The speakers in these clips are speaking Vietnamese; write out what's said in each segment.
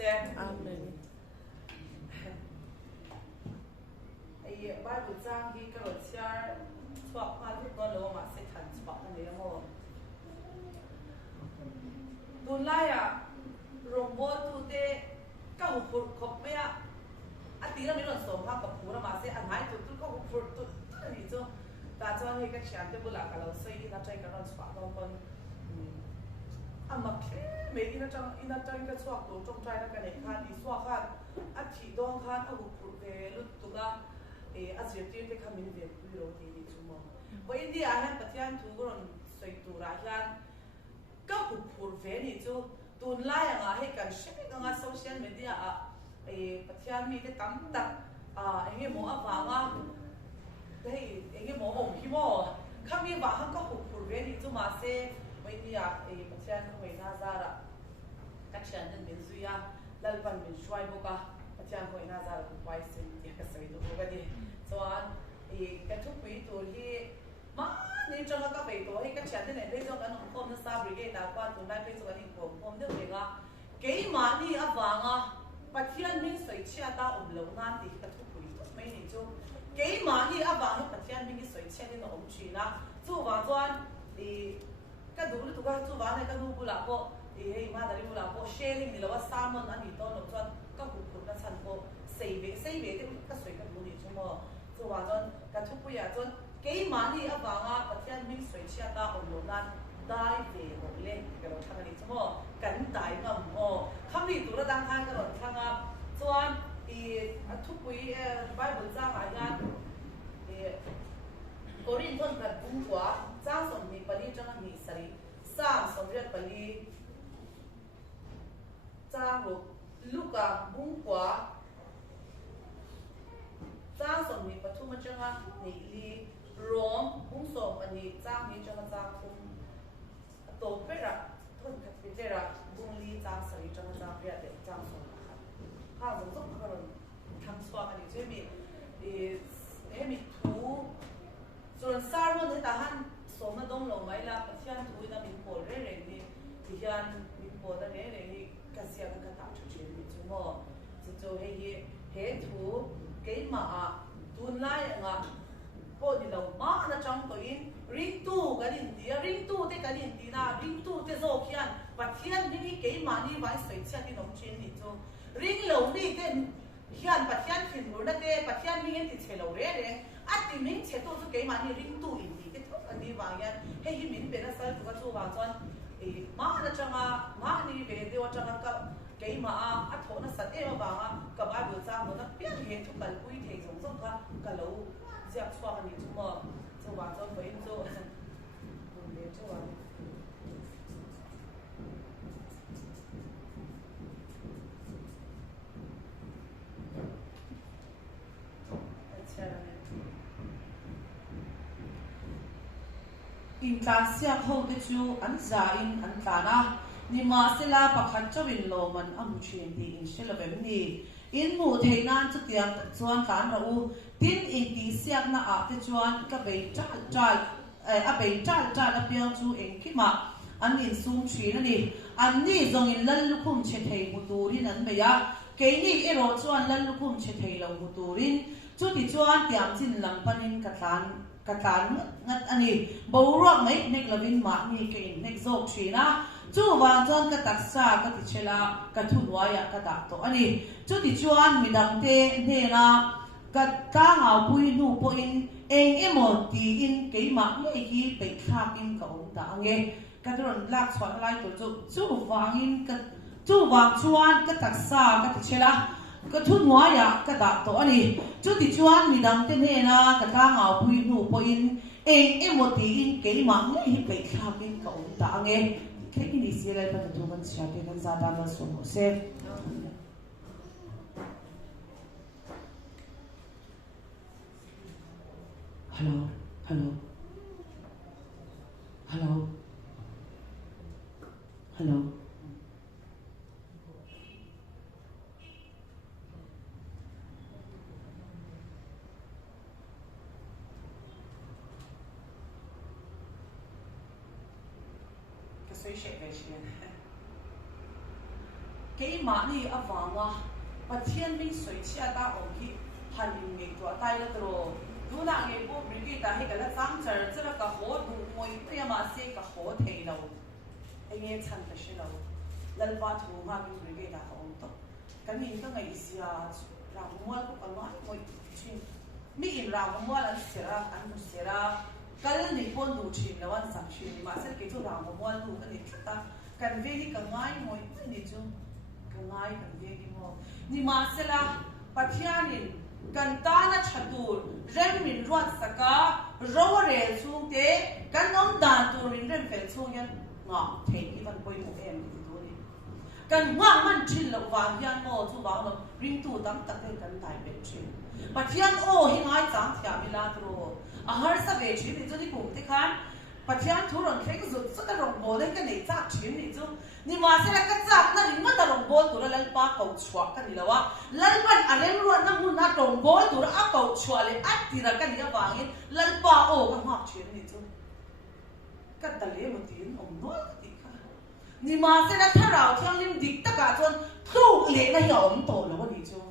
Amen. Bible trang hi ka ro chiar chuak ma lu ko lo ma se than chuak ani mo tun lai a rombo tu te ka hu phur khop me a ti la mi ron som ha ka phur ma se an hai tu ka hu phur tu ni chu ta chuan hi ka chian te bula ka lo sei na chai ka ron chuak lo kon amak me ina chang ka chuak tu trong trai na ka nei khan i suak khan a thi dong khan a hu phur ve lut tu ga Azirtir te kamin ve puro te ni chumo ko India han pathian thu ron soi tu ra hian ka hu phur ve ni chu tun lai anga he kan shipping anga social media a pathian mi te tam tak enge mo awanga dei enge mo ong hi mo khami ba han ka hu phur ve ni chu ma se ko India pathian ko na zara ka chan den min zuya lalpan min shwai boka pathian ko na zara ko pai sin te ka sai do ga di chuan ka thu pui tur hi ma ni changa ka bei to hi ka chan de nei bei zo kan khom na sa brigade ta pa tu nai bei zo kan khom de benga ke ma ni awanga pathian min soi chia ta lo na ti ka thu pui to mai ni chu ke ma ni awanga pathian min soi chia ni no chi na chu wa chuan ka du lu tu ka chu wa nei ka du bula ko hei ma da ri bula ko sharing ni lo wa salmon ani to no chuan ka hu phu na chan ko sei ve te ka soi ka du ni chu mo chu wa chuan ka thu pui ya chuan ke ma ni awanga pathian min soi chia ta lo na dai ve ho le ka lo thang ni chu mo kan dai ngam mo kham ni tu ra dang khan ka lo thang a chuan thu pui bible cha ma yan Korin thon ka bung kwa chang som ni pali chang ni sari sam som ret pali chang ro luka bung kwa chang som ni pathuma changa ni li rom bung som ani chang ni changa chang thum to pera thon ka pitera bung li chang sari changa chang ria de chang som ha zong zong ka ron thang swa ani chemi hemi thuส่วน sarmon ในตาหันสมดงลงไว้ละพัฒนาทุยนะมีโพลเร่ๆนี่ที่ยันมีโพลนั่นเร่ๆนี่กัสยากันกันตามชุดเชนมีจุ่มจู่ๆเฮทูเกี่ยมาตุนไล่งะพอดีเรามาอันนั้นจังตัวอินริงตู้กันอินดีริงตู้เด็กกันอินดีนะริงตู้เด็กโซเคียนพัฒนานี่เกี่ยมานี่ไว้สวยเชียที่น้องเชนนี่จู่ริงเหล่านี้เด็กเฮียนพัฒนาถิ่นรู้นะเด็กพัฒนามีเงินติดเชลล์เร่ๆat the min che to ke ma ni ring tu in di ke thok ani wa yan he hi min be na sal tu ka chu wa chon ma na changa ma ni be de wa changa ka ke ma a tho na sat e ba nga ka ba bu cha mo na pya he thu kal pui the jong jong ka lo jiak chwa ani chu mo chu wa chon bo in chu bun le chu wa in tlasia ho te chu an za in an tlana ni ma sela pakhat chawin lo man amu thin ti in shelobem ni in mu theinan chu tiang chuan kan ro tin in ti siak na a te chuan ka bei chal a bei chal a piang chu en kima an in sung thin ani an ni zong in lal lukhum che thei mu turin an meya ke ni ero chuan lal lukhum che thei lo mu turin chu ti chuan tiang chin lam panin ka tlan ngat ani boruak mai nek lovin ma ni ke nek zok thina chu wa chon ka taksa ka ti chela ka thunwa ya ka da to ani chu ti chuan midang te ne na ka ta ngau pui nu po in eng emo ti in ke ma nge hi pe thak in ka ong ta nge ka ron lak chwa lai to chu wangin ka chu wang chuan ka taksa ka ti chelaก็ทุนหัวอยากกระดาษตัวนี้จุดที่ชวนมีดังเต้นเฮนะกระทางเอาพูดหนูพอินเองเอ็มวตีอินเกี่ยมันไม่ฮิไปคาบินกับองตาเงี้ยแค่นี้สิเลยประตูมันเสียเป็นซาดามันส่งเสร็จฮัลโหลฮัลโหลฮัลโหลฮัลโหล cái mà đi ở vàng à và thiên minh suy chia ta ông khi hành hình nghệ thuật tay là rồi lúc nào nghệ bộ mình cái ta hay cái là sáng giờ chứ là cả hồ đủ mồi bây mà sẽ cả hồ thầy đâu anh nghe chân cái gì đâu lần ba thu mà mình cái ta ông tốt cái mình cái ngày xưa làm mua cũng có nói mồi chuyện mình làm mua là sẽ ra ăn sẽ ra cái là những con đủ chuyện là ăn sản chuyện mà sẽ cái chỗ làm mua đủ cái này ta cần về thì cần ngay mồi cái này chứ cần ngay cần về cái mồi nhưng mà sẽ là bắt hiệnกันตานะชัดตูเริ่มมินรวดสักการัวเรียนสูงเตะกันน้องดานตูรินเริ่มเฟลสูงยันงอเทอีวันไปหมู่เอ็มที่ตัวนี้กันว่างมันชินละวางยันโม่จู่ว่างละริงตูตั้งตั้งเดินกันได้เป็นชินปัจจัยโอ้หิง่ายจังที่อามิลาตโรอาหารสเวชิที่ตัวนี้ผมที่คันปัจจัยทุรนเทกสุดสุดรองโบเล่นกันในจักชินนี่จู่นี่มาเสร็จก็จักนั่นมันแต่รองโบตัวละป้าเก่าชัวกันนี่ละวะลันปันอะไรรู้ว่านั่งหุ่นน่ารองโบตัวละเก่าชัวเลยอัดตีระกันนี่วางยินลันป้าโอ้ก็มาชินนี่จู่กันตะเลี้ยมันตีนอมน้อยติค่ะนี่มาเสร็จถ้าเราเที่ยวลิมดิกตะกาจนทุกเลี้ยงให้อมโตแล้ววันนี้จู่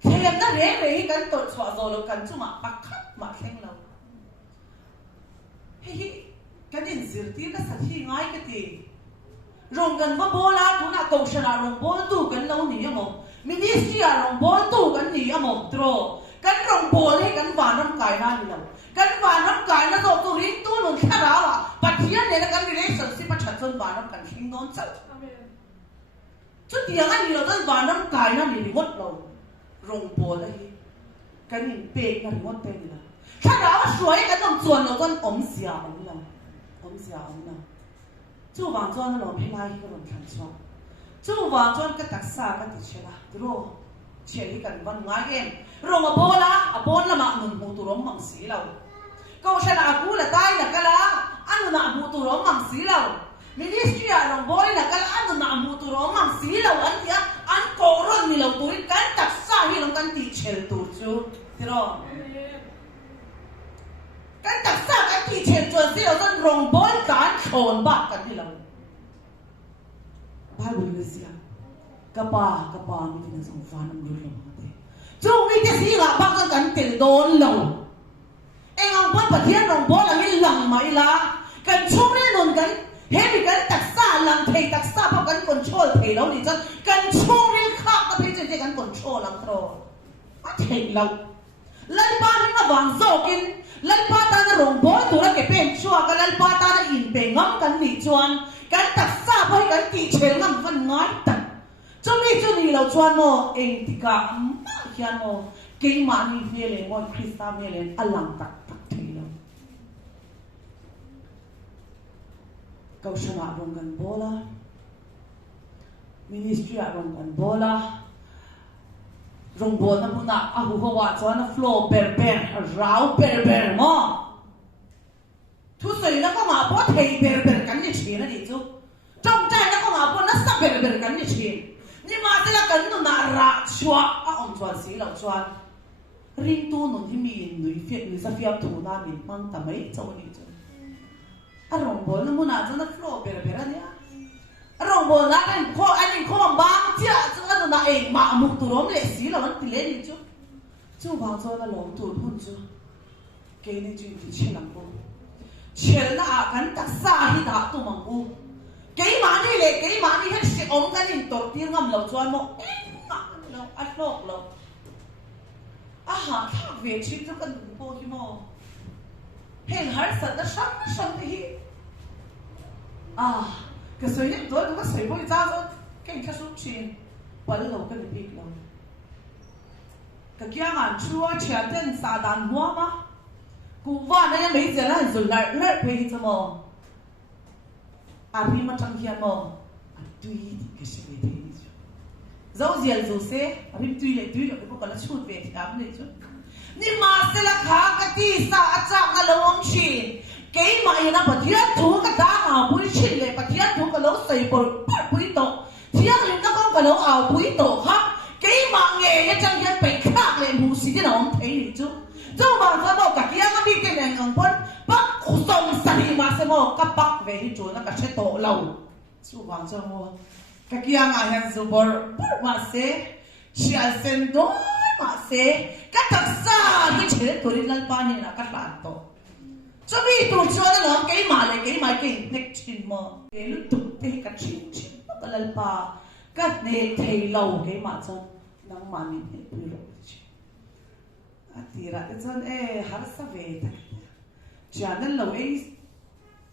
เทียมนั่นเลี้ยงเลยกันตัวชัวโซโลกันจู่มาปักขับมาแข่งเราเฮ้ยกันอินสิร์ตีก็สักทีง่ายกันทีรองกันว่าโบราณทุนกองชนะรองโบตูกันเราหนีอ่ะมั้งมินิสเซียรองโบตูกันหนีอ่ะมั้งตรอกันรองโบให้กันหวานน้ำไก่นั่นนี่เรากันหวานน้ำไก่นั่นตัวตัวริ้นตัวหนุ่มแค่เราอ่ะปัจจัยเนี่ยกันเรื่องสังสิปัจจัยจนหวานน้ำกันทิ้งนอนจัดจุดเดียวกันนี่เราต้องหวานน้ำไก่นั่นนี่วัดเรารองโบเลยกันนี่เป๊กกันวัดเป๊กนี่ละแค่เราสวยกันต้องส่วนเราต้องอมเสียอมเราอมเสียอมเราจู่วางจวนนั่นเราไม่ไล่ก็ลงทันชอบจู่วางจวนก็ตักซาก็ติดเชื้อดูเชื่อที่กันวันง่ายเองรองอโบละอโบละมาหนุนหูตุรมมังสีเราก็ชนะกูละตายละกันละอันนู้นน่ะหูตุรมมังสีเรามินิสเซียรองโบละกันอันนู้นน่ะหูตุรมมังสีเราอันที่อันโกรธมีเราตุริกันตักซาให้เรากันติดเชื้อตัวจู่ที่รอกันตักซากันติดเชื้อจนที่เราต้องรองโบการโฉนบ้ากันที่เราบ้าบุญเสียกระป๋ามีที่สงฟานมันดูเราจู่มีที่สิ่งบ้ากันติดโดนเราเอ็งเอาบ้านประเทศรองโบละไม่หลังไม่ละกันช่วงนี้นนกันเฮ้ยกันตักซาหลังเทตักซาเพราะกันคนโชว์เทเราดิจันกันช่วงนี้ข้าก็เป็นเจ้ากันคนโชว์หลังโตมาเทเราลันป้านี่มาบางโซกินลันป้าตาจะรองโบตัวละเก็บเป็นชัวกันลันป้าตาจะอินเป็นงั้มกันหนีจวนกันตักซาเพราะกันตีเชลงั้มฟันง่ายตันจุนี่เราจวนโมเองติกามาเขียนโมเกี่ยมานี่เมเลนโมคริสตาเมเลนอลังตักเทเราเขาชนะรองกันโบลามินิสทรีรองกันโบลารองโบลนั่นพุ่งน่ะอาหูเขาว่าจวนน่ะฟลอเบอร์ราวเบอร์มั้งทุกสิ่งนั่นก็มาเพราะเทเบอร์กันนี่เชียร์นั่นดิจูจงใจนั่นก็มาเพราะนั่นสับเบอร์กันนี่เชียร์นี่มาแต่ละกันนู่นน่ะรักชัวอมจวนสีเราจวนริงตัวนู่นที่มีหนุ่ยเฟียหรือจะเฟียถูน่ามีมั่งแต่ไม่เจ้านี่จูอารมณ์บอลนั่นมันอาจจะนั่งฟลอเบอร์เนี่ยอารมณ์บอลนั่นอันนี้ข้อบางเจ้าจะนั่นน่ะเองมามุกตัวร้องเละสีเรามันติเล่นนี่จูบางจวนนั่นหลงตัวพุ่นจูเกย์นี่จูที่เชื่อนังบูเชื่อน่ะกันตักซาที่ด่าตัวมังบูเกย์มานี่เลยเกย์มานี่ให้สิอมกันนี่ตัวที่งำเราจวนโมเอ๊ะมาเราอัดโลกเราอาหารข้าวเวชิตกันดูโบที่โมเห็นหาสัตว์นั่นช่างที่ก็สวยเนี่ยตัวก็สวยบริจาคเก่งแค่สุดชีนวันเราก็เลยพิกเราก็แค่งานชัวเชื่อเต้นซาดานหัวมากูว่าเนี่ยไม่เจอแล้วสุดเลยเลิศไปที่โมอาพี่มาจังเขียนโมตุยก็ใช่ไหมที่นี่จ้าเจียลจูเซ่อาพี่ตุยเลยก็พวกเราชุดเวทีทำเลยจ้ะนี่มาเสร็จแล้วข้าก็ที่สาจากกันลงชีนเกี่ยมาอย่างนั้นปะเทียนถูกก็ด่าเอาปุ้ยชินเลยปะเทียนถูกก็เราใส่บอลปุ้ยโตเทียนลิ้นก็ก็เราเอาปุ้ยโตครับเกี่ยมาเงี้ยจังยันไปข้างเลยมูสีที่น้องเทนี่จ้ะเจ้าบางสมองกับเกี่ยก็มีเกี่ยงอังพลปักขุสมสรีมาสมองกับปักเวทีจูนักก็เช็ดโตเราสู้บางสมอง cái kia ngài hàng zubor mà se sial sen đôi mà se cái thật xa cái chế tôi đi lên ban này là cái bản to cho vì tôi cho nó là cái mà cái neck chin mà cái lúc tụt cái chin cái lên ba cái này thầy lâu cái mà cho nang mà mình hết tôi rồi thì ra cái chân har sa về cha nên lâu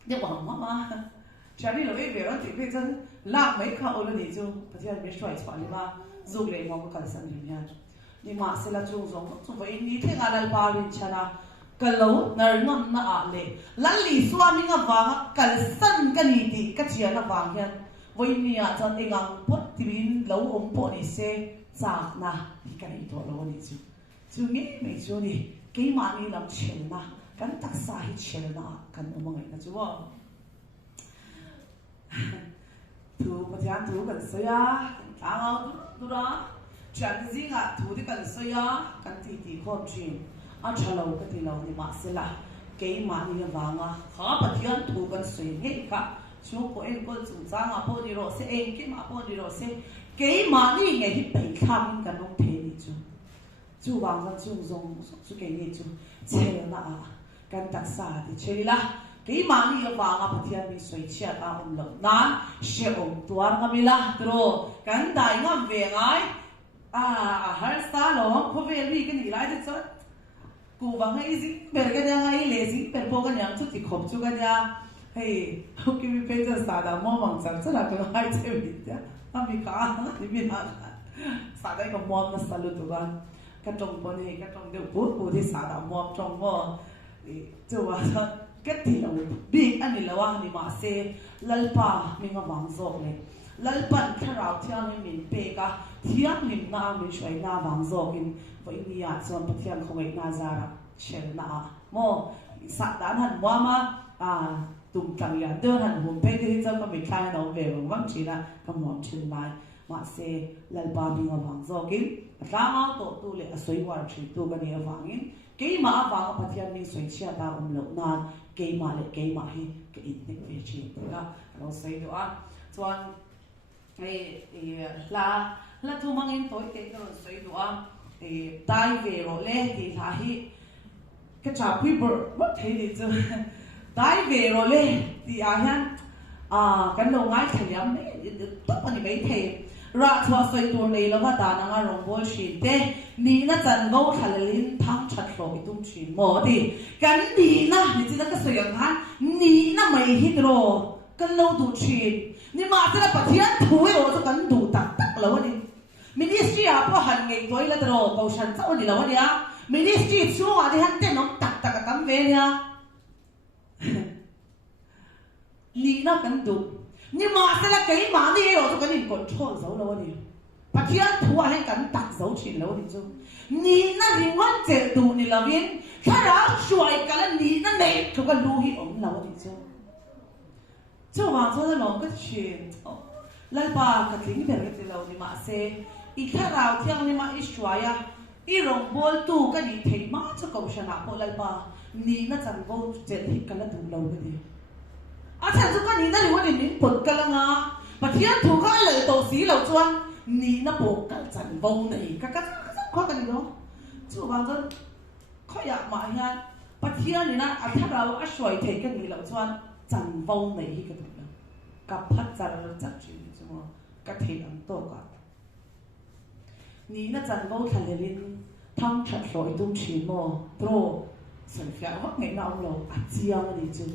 nhưng mà cha đi lâu về rồi thì bây giờ làm mấy khâu rồi thì chung bây giờ biết xoay xoay mà dùng lấy mong cái sản phẩm nha nhưng mà sẽ là chung vậy ní thế ngài là bao nhiêu cha na cái lâu nở ngâm na à lệ lăn lì xóa mình ngâm vàng cái sân cái ní thì cái chuyện là vàng nha vậy ní à chân anh ngang bút thì mình lâu ôm bút đi xe giặc na cái này thôi lâu đi chung chung nghe mấy chung đi cái mà ní làm chuyện na cái tác sa hết chuyện na cái ông ấy là chú thu mà thian thu cần soi à ang thu đó chuyện gì ngã thu thì cần soi à cần thì không chuyện à chờ lâu cái thì lâu thì mà sẽ là cái mà đi vàng à khó mà thian thu cần soi hết cả số của em con chủ trang à bao nhiêu rồi sẽ em cái mà bao nhiêu rồi sẽ cái mà đi ngày thì phải khám cái nông thế đi chú vàng ra chú dùng chú cái gì chú chơi là cái đặc sản thì chơi là cái mà đi vàng à bữa thiên mình xoay chia ta ông lợn nán sẽ ông tuan ngắm la rồi cái đại ngắm về ngay har sa lo có về đi cái gì lại thế chứ cụ vàng hay gì về cái nhà ngay lệ gì về bao cái nhà chút thì khóc chút cái nhà hey ok mình bây giờ sa đã mua bằng chân là cái hai chế bị thế mình cả thì mình sa đây có mua nó sa luôn tụi bạn cái trong bên này cái trong đều bút thì sa đã mua trong mua chứ mà cái thì là bị anh là wa ni mà se lalpa mình ngắm vàng rộng này lalpan khai rào theo mình pe cả thiam mình na mình xoay na vàng rộng vậy ni à cho bất thiam không ai na ra chèn na mo sát đan hẳn mua mà tụng càng ya đơn hẳn hùng pe thì cho mình khai nó về vắng chỉ là cái món chân mai mà se lalpa mình ngắm vàng rộng ra áo tổ tu lệ xoay qua chỉ tu cái này vàng cái mà vàng bất thiam mình xoay chia ta lộc nan cái mà hi cái ít nhất về chuyện đó nó xây được à cho là thu mang in tối cái nó xây được à tai về rồi lên thì là hi cái trà quý bự mất thế thì chứ tai về rồi lên thì han cái đầu ngay thầy lắm đấy tốt anh mấy thầy ra cho xây tuần này là bắt đầu năng rong bol xin thế ni na chân gấu thằng linh thang chặt rồi tung xin mò thì cái ni na ni chỉ là cái sợi han ni na mày hít rồi cái lâu đủ xin nhưng mà cái là bắt hiện thua rồi cho cái đủ tắc lâu đi ministry à có hành nghề thôi là rồi cầu sản sao đi lâu đi à ministry xuống à thì hắn tên nó tắc cái cắm về nha ni na cái đủ nhưng mà sẽ là cái mà đi rồi cho cái nhìn còn trộn dấu lâu đi bắt hiện thua hay cái tắc dấu xin lâu đi chứ ni na thì ngoan chế đủ ni là viên cái đó xoay cái là ni na này cho cái lú hi ống lâu đi chứ chứ mà cho nó cái chuyện lại ba cái tiếng về cái lâu ni mà sẽ ít cái nào theo ni mà ít xoay à ít rong bol tu cái gì thấy mà cho cầu sản nào lại ba ni na chẳng có chế thì cái là đủ lâu cái gì chẳng cho cái ni na thì mình bật cái là ngà bắt hiện thua cái lời tổ sĩ lâu chuan ni na bộ cái chẳng vô này cái có cái gì đó chứ mà cho khóอยากมาฮะปัจเจียนี่นะถ้าเราช่วยเทกันนี่เราชวนจันวงในที่กันนะกับพัฒนาเราจัดชีวิตใช่ไหมกับเทอันโตกันนี่นะจันวงทะเลลินทั้งชัดสวยตุ้มชีโมโปรสัญญาว่าไงน้องเราอาเจียนี่จู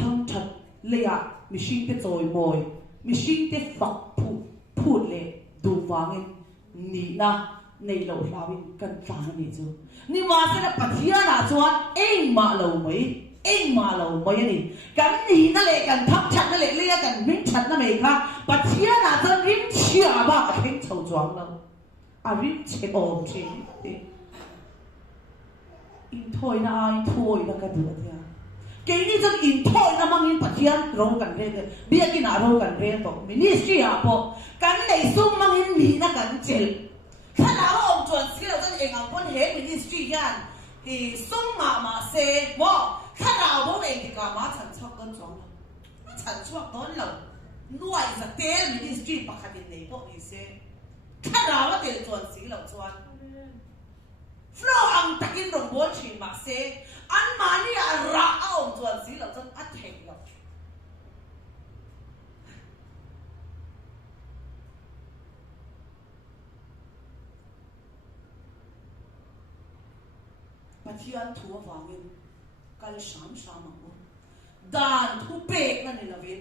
ทั้งชัดเลียมิชิงเตจอยมอยมิชิงเตฝักพูดเลยดูวางนี่นะในเราลาวินกันฟังนี่จูนี่มาเสด็จปัทยานาจวนเอ็งมาเราไหมนี่กันนี่นั่นแหละกันทับชัดนั่นแหละเรียกกันมิ้งชัดนั่นเองค่ะปัทยานาจวนริมเชียบ้าเพ่งเฉาจวงเราริมเชียโอมเชียอินทอยนะกันดูเนี่ยเกี่ยนี่จะอินทอยนะมังอินปัทยาเรากันเรื่องเบี้ยกินเรากันเรื่องต่อมินิสเชียพอกันในซุ้มมังอินมีนะกันเจลถ้าเราเอาจวนสิ่งเราจะเองเอาคนเห็นมินิสทรียันส่งมาเซ่ว่าถ้าเราบอกเองที่การมาฉันชอบกันจงฉันชอบต้นเราหน่วยสเตลมินิสทรีปกติ rawa tel chuan si lo chuan flow ang takin rong bol thin ma se an mani a ra a om chuan si lo chuan a thei lo Pathian thua wangin kal sham mo dan thu pek na ni lavin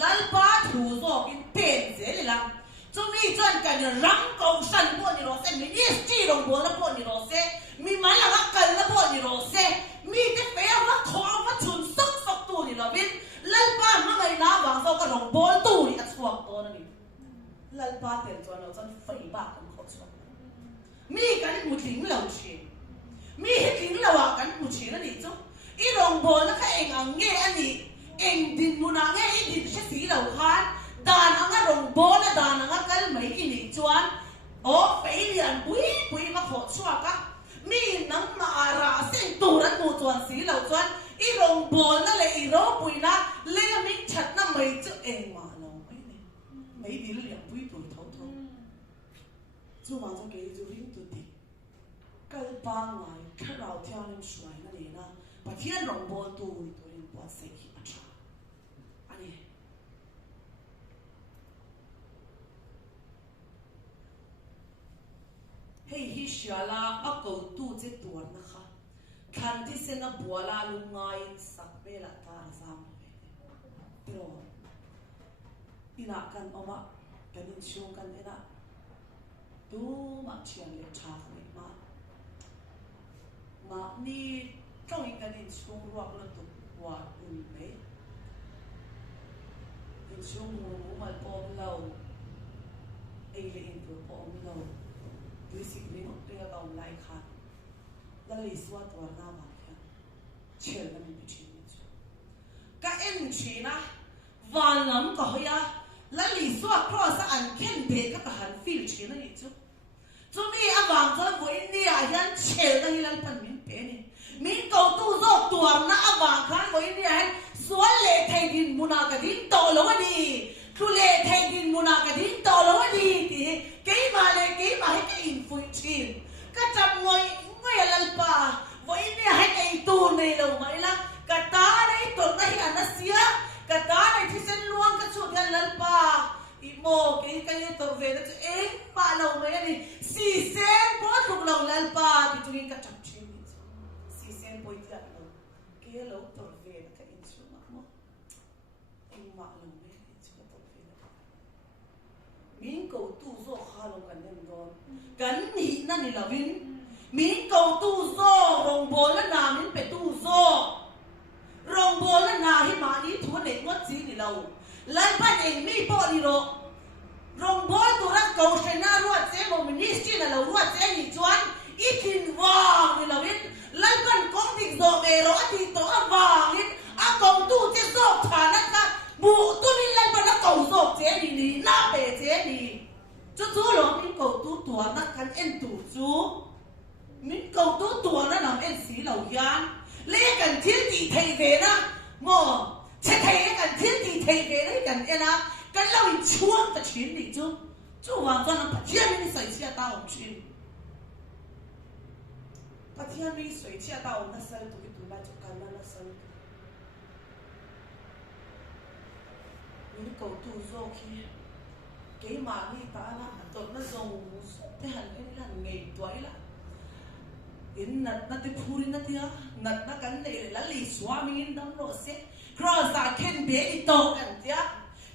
lalpa thu zo in pen ze la chumi chuan kan rang kong san po ni ro se mi sti rong bo la po ni ro se mi ma la kal la po ni ro se mi te pe wa kho wa chun sok sok tu ni lavin lalpa ma ngai na wang zo ka rong bol tu ni a chuak to na ni lalpa tel chuan lo chuan fei ba kan kho chuak mi kan mu thing lo chi mi thing lo wa kan mu chi na ni chu i rong bol na ka eng ang nge ani eng din mu na nge i din se si lo khan dan anga rong bol na dan anga kal mai i ni chuan o fei lian pui ma kho chua ka mi nang ma ara sen tu ran mu chuan si lo chuan i rong bol na le i ro pui na le mi chat na mai chu eng ma lo mai ni mai di lian pui tu thau thau chu ma chu ke chu ring tu ti kal pa ngai kharau thian lim suai na ni na Pathian rong bol tu ni tu rin buat seki acha. Ani. Hei hi shala ako tu je tuar na kha. Khan ti se na buala lungai sak bela ta sam. Pero ina kan oma kanin shung kan ina tu ma chian le cha ma ni trong những cái hình xuống ruột là tụt quả mấy hình xuống mù mà bom lâu ấy là hình của bom lâu đối xử với một cái đồng lại khác là lý do tôi ra mà theo chuyện là mình bị chuyện như các em chỉ na và lắm có ya là lý do cross anh khen về các hành phi chuyện là như chứ chúng mi ăn vàng cho với nia hiện chuyện là như là phần mình bé này mình cầu tu do tuồng na avang khan với đi anh xóa lệ thay din muna cái din to lâu đi tu lệ thay din muna cái din to lâu đi thì cái mà hết cái info chin cái chăm ngồi lần pa với đi hết cái tu này lâu mấy la cái ta đấy tuồng này anh nó xía cái ta này thì sen luang cái chuột cái lần pa imo cái tuồng về nó em pa lâu mấy đi xì sen bớt lúc lâu lần pa thì chúng cái chăm chin bồi tiệt lâu kia lâu tổ về là cái in số mắc mốc anh mặc lâu mấy in số tổ về là miếng cầu tu do khá lâu gần em rồi gần nhị na nhị là miếng cầu tu do rồng bồn là nào miếng phải tu do rồng bồn là nào hi mà đi thua để mất gì nhị lâu lại bắt anh mi bỏ đi rồi rồng bồn tu ra cầu sẽ na ruột sẽ một mình đi xin là lâu ruột sẽ nhị choán ít hin vàng nhị là lại vẫn có tình dò về rõ thì tỏ vàng lên à cầu tu trên dọc thả nát ra bộ tu mình lại vẫn là cầu dọc chế đi na bể chế đi chú lo mình cầu tu tua nát khăn en tu chú mình cầu tu tua nát làm en xí lầu gian lấy cần thiên tỷ thầy về na ngô chế thầy cần thiên tỷ thầy về đấy cần en á cái lâu mình chuông cái chuyện đi chú hoàn toàn là phải thiên mình xảy ra tao không chuyện Pathian ri soi chia tao na sal tu tu la chu kan na sal ni ko tu zo ki ke ma ni ta na to na zo te han en lan ngei toai la in nat na te phuri na tia nat na kan nei la li swami in dam ro se cross a ken be i to kan tia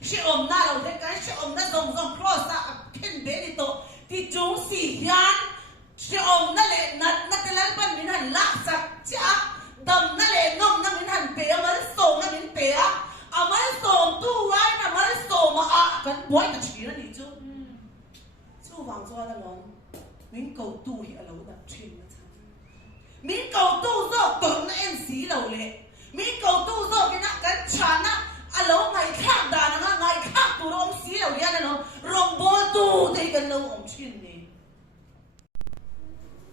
she om na lo te kan she om na zong cross a ken be i to ti chung si hian she om na le nat na te lan pan min han lak sak cha dam na le nom na min han pe amal so na min pe a amal so tu wai na amal so ma a kan boy ta chi na ni chu chu wang zo na long min cầu tu hi a lo na chin na cha min cầu tu zo tong na en si lo le min cầu tu zo ki na kan cha na a lo ngai khak da na ngai khak tu rom si lo ya na no rom bo tu te kan lo om chin ni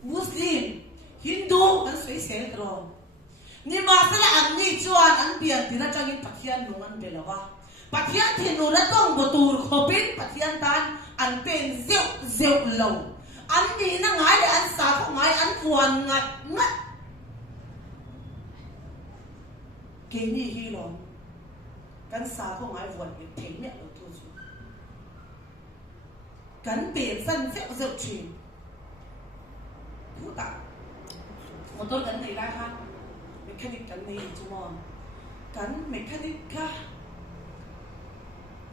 Muslim, Hindu kan soi sel tro. Ni masala an ni chuan an bian tina changin Pathian nungan belawa. pathian thì nó đã tông bộ tù khổ pin pathian tan ăn bên rượu lầu ăn đi nó ngái để ăn xả không ngái ăn buồn ngặt ngắt cái gì hi lo cắn xả không ngái buồn để thấy nhẹ ở thôi chứ cắn biển sân rượu chìmผู้ตัดมอเตอร์กันไหนได้ค่ะเมคานิกกันไหนจุมอนกันเมคานิกค่ะ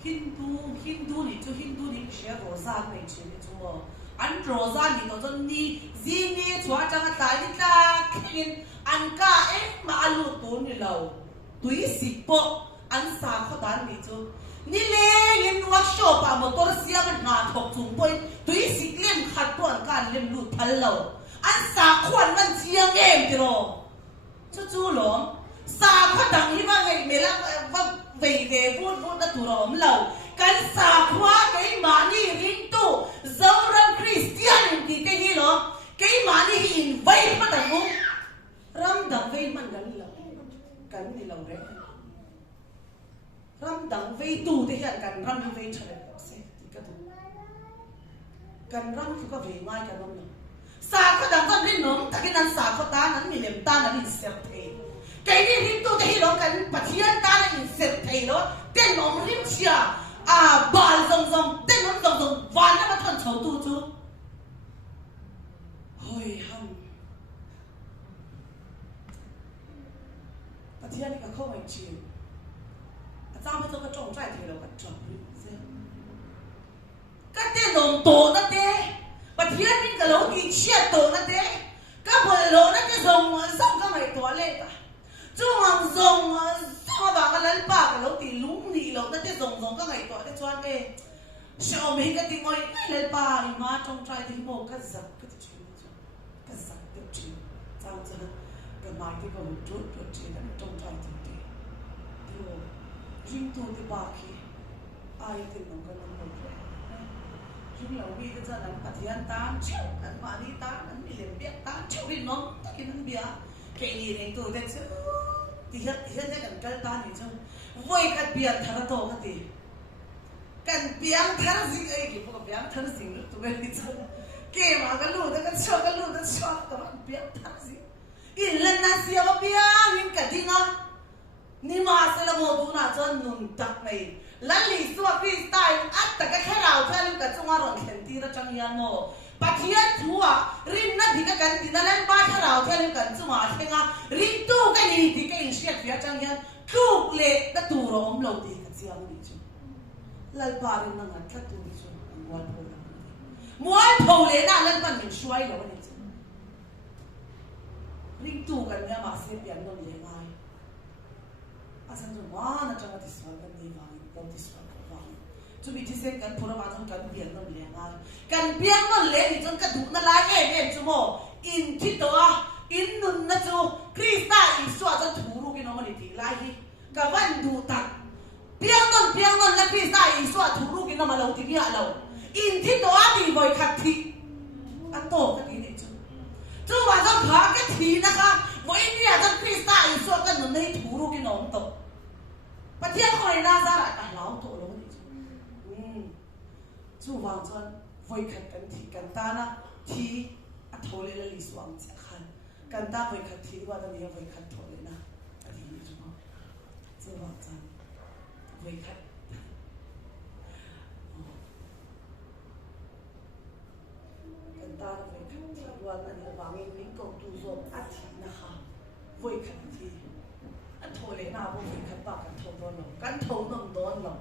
ฮินดูนี่จูฮินดูนี่เชียร์โรซาไม่เชียร์จุมอนอันโรซานี่ตัวจนนี่จีนี่ชัวจังตายนี่ตาคินอันก้าเอ๊ะมาอาลูตัวนี่เราตุยสิบปออันสาเขาด่านนี่จูนี่เลยยินว่าชอบอะมอเตอร์เสียมันหนาถกถุงปอยตุยสิเล่มขัดตัวอันการเล่มลูดทันเราอันสาขวัญมันเชียงเองจิโร่จู่ๆหรอสาขวัญดังที่ว่าไงเมล่าว่าเวพูดนั่นถูกหรอมเรากันสาขวัญไอ้มานี่ริงตู้เจ้ารันคริสเตียนที่เที่หรอไอ้มานี่อินไว้มาดังมุรำดังไว้มันกันเรากันนี่เราเร่รำดังไว้ตู้ที่เห็นกันรำไว้เฉลี่ยเสียที่กระดูกันรำก็ไว้ง่ายกันเราสาขดังต้นรินน้องแต่กินนั้นสาขตานั้นมีเหลี่ยมตานั้นอินเซลเทแกนี่ริมตัวที่ร้องกันปะเทียนตานั้นอินเซลเทแล้วเต้นน้องริมเชียบาลซงเต้นน้องซงวันนั้นมาทนเฉาตู้จูเฮ้ยฮัมปะเทียนนี่ก็เข้ามาจริงอาจารย์ไม่ต้องกระจงใจเทแล้วก็จบเสียก็เต้นน้องโตนั่นเต้ปะเทียนนี่ก็เราอีเชียโตนั่นเด้ก็พอเรานั่นจะส่งก็ไม่ตัวเล็กอะจู่มันส่งบางกันแล้วปากเราตีลุงนี่เรานั่นจะส่งก็ไม่ตัวแต่ชวนเองชาวเมย์ก็ตีมวยเลยป่าอีมาจงใจที่โมก็สักก็จะชิวก็สักก็ชิวเจ้าจะก็ไม่ที่ก็จุดชิวนั่นจงใจที่ดีที่ว่าริมตัวที่บาคีอายที่น้องก็น้องก็chúng là vì cái giờนั้นปฏิญาณตามเชี่ยวนั้นมาดีตามนั้นมีเหลี่ยมเบี้ยตามเชี่ยวรินน้องตะกินนั้นเบี้ยเกลียดตัวเด็กเชื่อที่เห็นได้กันกันตานี่จังวัยกันเบี้ยทาร์โตกันดีกันเบี้ยทาร์ซิงไอ้กี่พวกเบี้ยทาร์ซิงตัวเองจังเกี่ยมากันรู้แต่กันชอบตัวมันเบี้ยทาร์ซิงอินเล่นน่าเสียว่าเบี้ยหินกันที่งั้นนี่มาเสละโมดูน่าจะนุ่นตักไม่ลันลิสว่าพี่สไตล์อัดแต่ก็แค่เราเท่านั้นก็จะมาร้องเห็นที่เราจังยันโมปะเทียนทัวริมนั่นที่ก็กันที่นั่นเล่นบ้านแค่เราเท่านั้นก็จะมาเห็นอ่ะริมตู้กันนี่ที่ก็อินเชียร์ที่จังยันทุกเล็กแต่ตัวเราไม่รู้ที่ก็เสียงดีจุลัลบารินนั่งอัดแค่ตัวดีจุมัวโผล่เลยนะลัลบันมันช่วยเราเนี่ยจุริมตู้กันเนี่ยมาเสียเปลี่ยนนนเลยไงอาจารย์จะว่าน่าจะมาที่สวนกันดีมั้งเราที่สวนกันบ้างจุดที่เซ็นกันพูดมาจนกันเปลี่ยนนนเลยไงกันเปลี่ยนนนเลยจนกระดูกนั่นละเนี่ยจุโมอินที่ตัวอินนุนนะจูคริสต์อิสวาจนถูรูกินอมันดีไล่กับวันดูตัดเปลี่ยนนนและคริสต์อิสวาถูรูกินอมันเราที่เนี่ยเราอินที่ตัวดีบ่อยขัดทีอันโตกันดีเนี่ยจูว่าจะพากันทีนะคะว่าอินเนี่ยจนคริสต์อิสวากันนนให้ถูรูกินอมันโตปะเทียนคนน่าจะรักเราตัวเราเนี่ยจู่วางจนไว้ขัดกันทีกันตานะทีอัฐโลเลลิสวางจะขันกันตาไว้ขัดทีว่าตอนนี้ไว้ขัดโถเลยนะอันนี้นี่จู่วางจนไว้ขัดกันตาไว้ขัดทีว่าอันนี้วางเงินก็ดูโซอัฐทีนะคะไว้ขัดทีอันโถเลยนะว่าไว้ขัดปากกันโถโดนหลงกันโถนนโดนหลง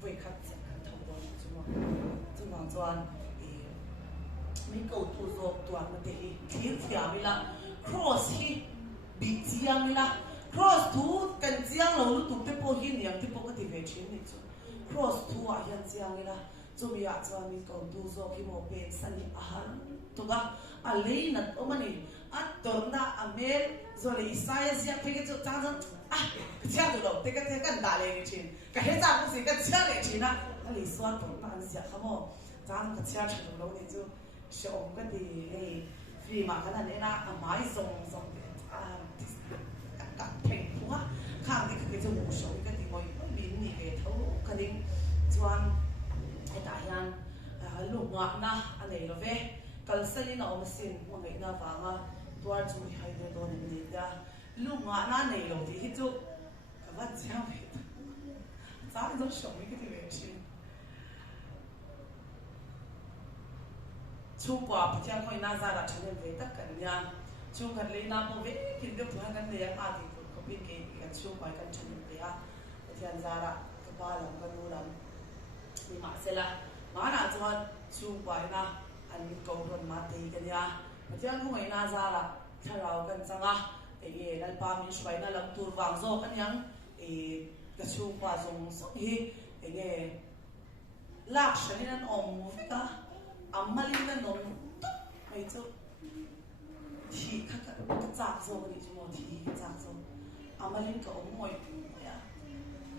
ไว้ขัดจะกันโถโดนจู่วางจนไม่เกิดตัวมันเด็กที่เสียเวลา cross ที่บิดเสียงเวลา cross ทูกันเสียงเรารู้ตัวเต็มพอหินอย่างที่ปกติเวชินนี่จ้ะ cross ทูอ่ะยันเสียงเวลาจะมีอาจจะมีเกิดตัวที่โมเป็นสัญญาณตัวก็อะไรนั่นโอ้มันนี่อัดตัวน่ะอเมริกาเลยอิสราเอลเสียเพื่อจะจ้างเชื่อตัวเราแต่ก็เท่กันด่าเลยชินก็เห็นจ้างก็สิก็เชื่อเลยชินนะอะไรส่วนตัวนั้นเสียเขาโมจ้างก็เชื่อตัวเราเนี่ยจ้ะชมก็ดีฟรีมาขนาดนี้นะไม้ส่งกัดเพลงหัวข้างนี้คือจะหมูชมก็ดีมวยลิ้นนี่เท่าก็ cái đi chuan cái đại yan lục ngã na anh ấy lo về cái sợi nó mà xin mà người na vàng tuar chui hay để đồ này đi ra lục ngã na này lo thì hít chút cái vật gì vậy sao nó sống cái gì vậy chứ chú quả bây giờ coi na ra đã cho nên về tất cả nhà chú cần lấy nam bộ về kinh tế thuần cái này à thì có biết cái chú quả cái cho nên về à bây giờ ra đã cái ba lần cái nô lần thì mà sẽ là mà nào cho chú quả na anh cầu thuần mà thì cái nhà bây giờ không phải na ra là thay vào cái sang à cái lần ba mình xoay na làm tour vàng rồi cái nhang cái chú quả dùng sống hi cái lạc sẽ nên ôm một cái ammalin na nom mai chu thi kha chak zo ni chu mo thi chak zo ammalin ka moi ya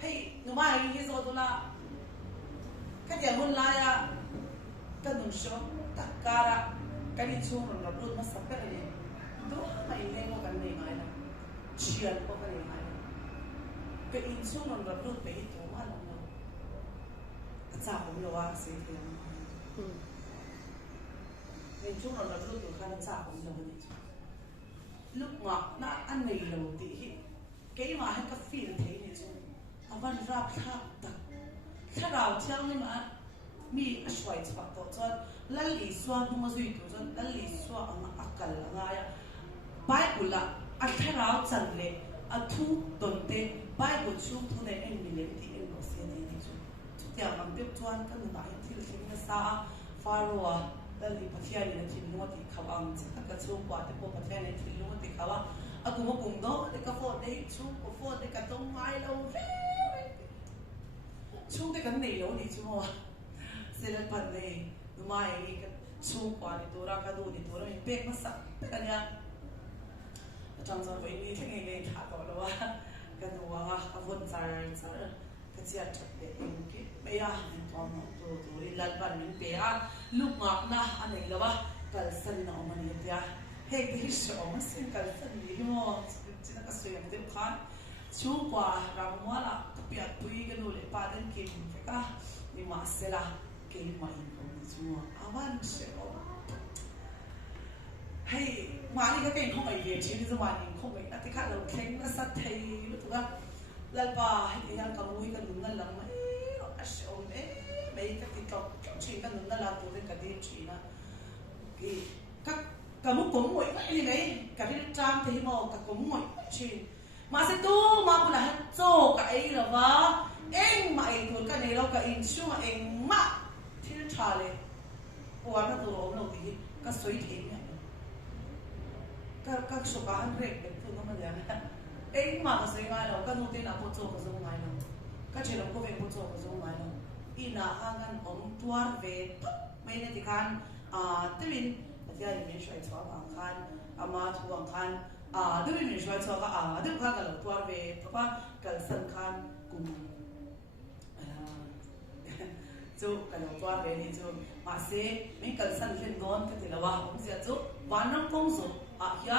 hey no mai hi zo dola ka dia mun la ya ka nun sho takara ka ni chu ron ru ma sa ka ni do mai le mo kan nei mai na chian ko ka nei mai ka in chu ron ru pe hi to ma no ka cha ko lo wa se ke nên chúng nó là lúc từ khăn chả cũng lâu như lúc ngọc na ăn này lâu thì cái mà hay cà phê thế này chứ à văn rap tháp đặc tháp đào trăng này mà mi xoay chặt tổ cho lăn lì xoa không có gì tổ cho lăn lì xoa ang akal ngay à Bible là tháp đào chân lệ thu tuần tê Bible chung thu này em mình lấy thì em nói xem thế này chứ chút tiền bằng tiếp chuan cái người này thì là cái sao Pharaoh lần đi bắt hiện lên thiên lúa thì khâu ăn chắc cái số quả thì bộ bắt hiện lên thiên lúa thì khâu à aku mau cùng đó để cái phốt đấy chú cái phốt đấy cái tông mai lâu chú cái này lâu thì chú mà sẽ lên phần này mai cái chú quả thì tôi ra cái đồ thì tôi ra mình bếp mà sẵn cái nha trong giờ vậy đi thế này này thả vào đâu à cái đồ à cái phốt dài cái gì chặt để cái bây giờ mình còn tôi lần phần mình bé lúc ngọc na anh ấy là ba cái sân nào mà nhiều bia hay cái số mà xin cái sân gì mà chỉ là cái số em tiếp khán chú quả làm mua là cái bia tùy cái đồ để ba đến kim cái cả nhưng mà sẽ là cái mà in không chú à vẫn sẽ có hay mà đi cái không phải về chỉ là mà không phải là cái khác là khen nó sát thầy lúc đó lần ba hay cái yang cầm mũi cái đúng là lắm ấy nó sẽ ôm ấy mấy cái cọc chỉ cái đúng là làm tôi cái gì chỉ là các mức cống mũi cái gì đấy cái cái trang thì màu các cống mũi chỉ mà sẽ tu mà cũng là hết chỗ cái là vợ em mà em thôi cái này đâu cái em xưa mà em mà thì nó trả lại qua nó tụi nó thì cái suy thế này các số cá ăn rệt được tụi nó mà vậy em mà cái suy ngay đâu cái nô tiền là bộ chỗ cái giống ngay đâu cái chuyện là có về bộ chỗ cái giống ngay đâu ina hangan tuar về mấy này thì khan tự nhiên bây giờ mình xoay xóa bằng khan ama thu bằng khan tự nhiên mình xoay xóa cái tự khan cái tuar về các bạn cái sân khan cùng chú cái tuar về thì chú mà sẽ mình cái sân lên đón cái thì là vào cũng sẽ chú van năng công dụng hiện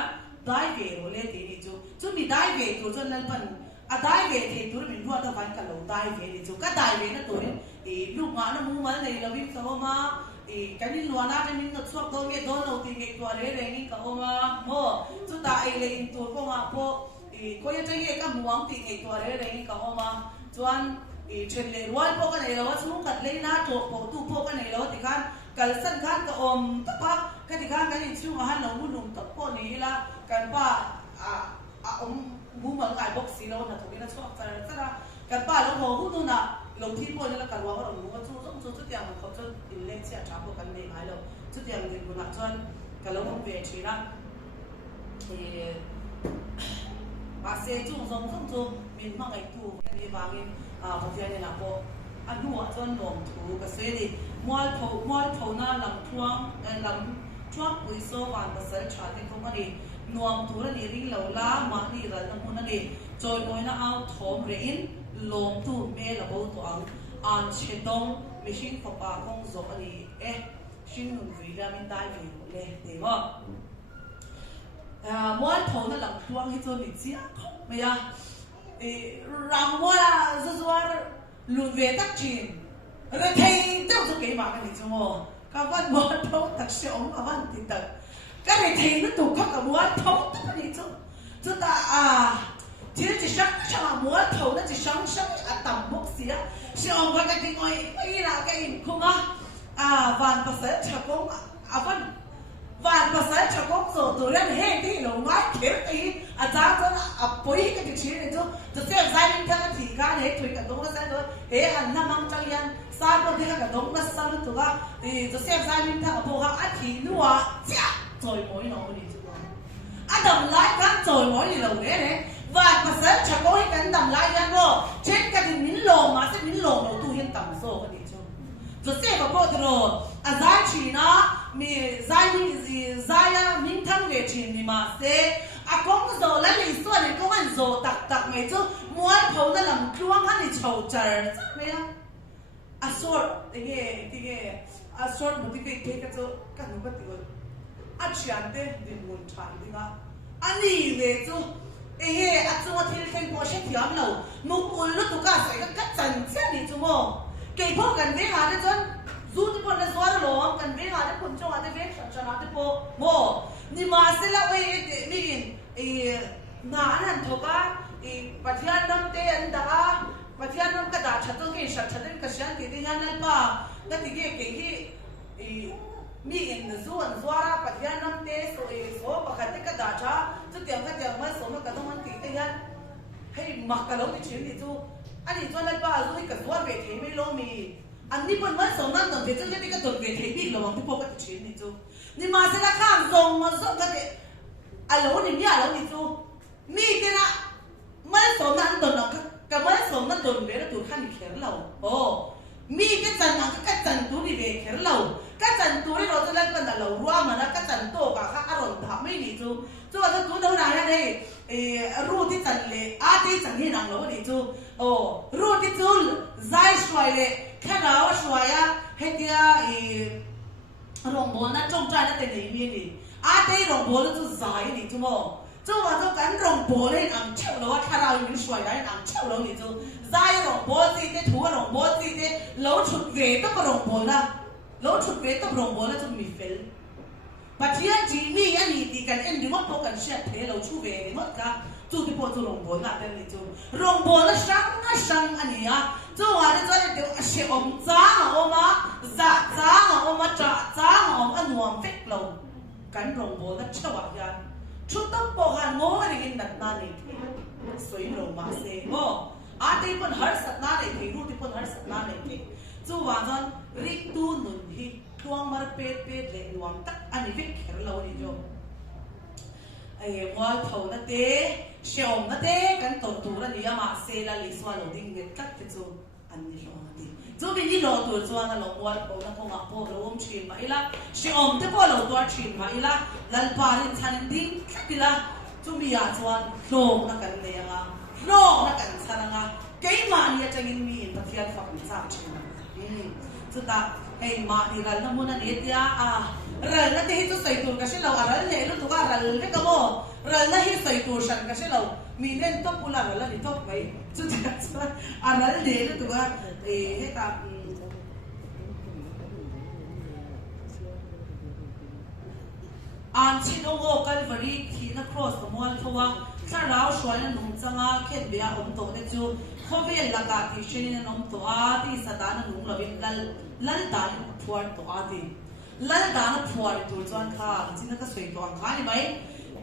đại về rồi lên thì chú mình đại về chú cho nên phần đại về thì tôi mình mua tao phải cái đại về thì chú cái đại về nó tôi lúc mà nó mua mà này là biết sao mà cái này luôn á thì mình nó xuất đâu nghe đâu đầu tiên cáiตัวđấy này cái mà mua chúng ta ai lấyตัวcó mà po có những cái muang thì cáiตัวđấy này cái mà chuan trên lề ruồi po cái này là chúng cắt lấy na chỗ po tu po cái này là thì khan cái sân khan cái tập á cái thì khan cái này chúng mà hắn nó muốn dùng tập po này là cái ba mua mà cái box xí lâu là thôi nó xuất ra cái ba nó hồ hút luôn à lâu thì po này là cái ruồi nó mua chút tiền mà không chút in lên xe trả bộ cái này hay đâu chút tiền thì cũng là cho cái lâu không về chỉ là thì bà xe chung giống không chung mình mang cái tu cái đi vào cái một giờ này là bộ anh đua cho nó thủ cái xe đi mua thầu na làm chuang quý số vàng và sợi trả thì không có đi nuông thủ là đi riêng lâu lá mà đi rồi nó muốn đi rồi mỗi nó ao thom rein lom tu mê là bao tuang an chế đông machine for ba không giống anh xin mừng vì là mình đại về lên để mà mỗi thầu nó làm chuang hết rồi mình chia mày ram mua là luôn về tắc chín rồi thầy đâu cho cái mà cái gì chứ mồ các bạn muốn thấu thật sự ông các bạn thì thật cái này thầy nó tụ các muốn thấu tất cái gì chứ chúng ta chỉ là chỉ sáng cho muốn thấu nó chỉ sáng tầm bốc xía chứ ông cái gì ngồi cái là cái không van ta sẽ cho công van ta sẽ cho công rồi tụi em hết thì nó ngay kiểu thì giá cho bồi cái chuyện này chứ xem sai mình theo thì cái này tụi cái东西rồi anh năm năm trăm yên sao có thể cái东西sao được tụi cái thì cho xem sai mình theo bộ hàng thì nữa chả rồi mỗi nó đi chứ đầm lái cái rồi mỗi gì lâu đấy và ta sẽ cho có cái đầm lái cái đó trên cái thì miếng lồng mà sẽ miếng lồng đầu tu hiện tầm số cái gì chứ rồi xem có bộ rồi giá trị nó mi zai min thang về chuyện thì mà sẽ công rồi lấy lý do để công an rồi tặc mấy chứ muốn thấu nó làm chuông hắn thì chầu chờ mấy sort cái sort một cái chỗ cái nó bắt được chuyện đấy đi muốn chạy đi nga anh đi về chứ chỗ thiên thiên có sẽ thiam lâu nụ ôi lúc tụi cả sẽ cắt chân chết đi chứ mò cái phố gần với hà đấy chứ dù thì bọn nó xóa rồi gần với hà đấy bọn cho hà đấy về cho nó đấy po mò nhưng mà sẽ là cái mình na anh thâu cả bắt hiện năm tê anh đã bắt hiện năm cái đã chặt cái chặt cái sáng thì đi ăn pa cái thì cái mình zuan zuara bắt hiện năm tê số bắt cái đã chặt chứ tiền mà số nó cái东西thì anh hay mặc cái lâu thì chuyện gì chú anh đi cho lại pa rồi cái zuan về thì mới lo mi anh đi bên mấy số năm rồi thì cái tuần về thì bị lo thì po cái chuyện gì chú nhưng mà sẽ là khang rong mà rong cái alo ni mi alo ni chú mi cái na mấy số năm tuần nó cái mấy số năm tuần về nó tuần khăn đi khéo lâu mi cái chân tu đi về khéo lâu cái chân tu đi rồi cho lên bên là lâu rua mà nó cái chân tu cả khác aron thảm mấy đi chú là tu đâu nào đây ru thì chân lệ thì chân hi nang lâu đi chú ru thì chú zai xoay lệ cái nào xoay hay kia rong bò nó trông trai nó tên gì mi đi thì rong bò nó chú zai đi chú mò chú mà chú cắn rong bò lên ăn chậu lâu cái nào mình xoay đấy ăn chậu lâu đi chú zai rong bò gì thế thua rong bò gì thế lâu chụp về tất cả rong bò là lâu chụp về tất cả rong bò là chú mi phèn bắt hiện chỉ mi anh đi cái em đi mất bộ cái xe thế lâu chụp về mất cả chú thì bộ chú rong bò là tên gì chú rong bò là sáng anh chú mà nó cho nên sẽ giá mà giá mà anh nuông phết lâu cắn rong bò là chua vậy chút tóc bộ hàng ngô cái gì đặt na này suy lâu mà sẽ thì còn hết sạch na này thì rút thì còn hết sạch na này thì chú hoàn toàn riêng tu nụn hi tuang mà pet lệ nuông tắc anh ấy viết khéo lâu đi cho ngoài thầu nó té xèo nó té cái tổ tu là đi mà sẽ là lý do lâu đinh người tắc thì chú anh đi lo đi chú mình đi lo tu chú anh lo ngoài thầu nó không ngáp bộ lo chìm mà ila xèo thì bộ lo tu chìm mà ila lần parin thanh đinh thì là chú mình chú anh lo nó cần này lo nó cần sao nga cái mà đi cho những mình bắt hiện pháp sao chìm chú ta mà đi là nó muốn anh ấy rồi nó thì chú xây tường cái gì lâu rồi này lúc tụi cái rồi cái cái mồ rồi nó hi xây tường sẵn cái gì lâu mình nên top pula rồi là đi top mấy chú thì rồi này lúc tụi cái hết cả anh chỉ đâu có cáivari thì nó cross cái mall thôi cái rau xoài nó nung changa khen bia tổ đấy chú không biết là cả thì chuyện này nung tổ thì sao ta nó nung là bên lần ta nó phuan tổ thì lần ta nó phuan tổ chọn khá chỉ nó cái sợi tổ khá này mấy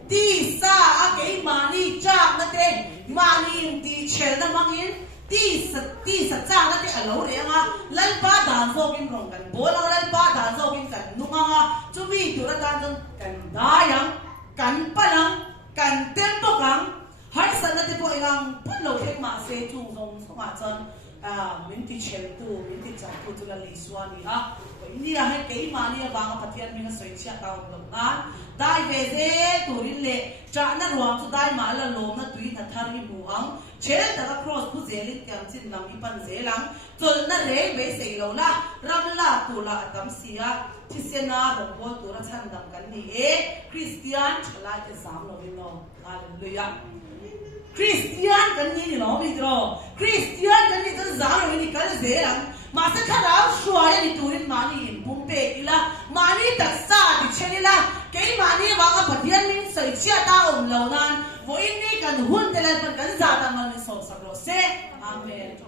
tí sa cái mani cha nó tên mani tí chèn nó mang in tí sa cha nó tên alo đấy nga lần ba đàn vô kim rongกันbố nó lần ba đàn vô kimกันnung nga chú bị tụi nó đàn trongกันđá yangกันpa langกันtempo lang hai sa nó tempo lang bắt đầu hết mà sẽ chung rong xong mà chân mình thì chèn tu mình thì chặt tu là lý do này ini là hai cái mà này vàng phát hiện mình soi chia tao được na đại về thế tu rin lệ trả nó ruộng tu đại mà là lom nó tùy thật thari buang chế ta cái cross tu dễ lên tiệm xin làm ipan dễ lắm rồi nó rễ về xây lâu la ram la tu la tam sia thì xem na đồng bộ tu ra chân đầm cái này Christian lại cái giảm rồi nó hallelujah Christian kan ni lo mi tro Christian kan ni tan za ro ni kan ze lang ma sa khara shwa ya ni turin mani pum pe ila mani tak sa ti chenila ke mani wa ka pathian min sai chia ta lo nan vo in ni kan hun te lan kan za ta man so sa ro se amen.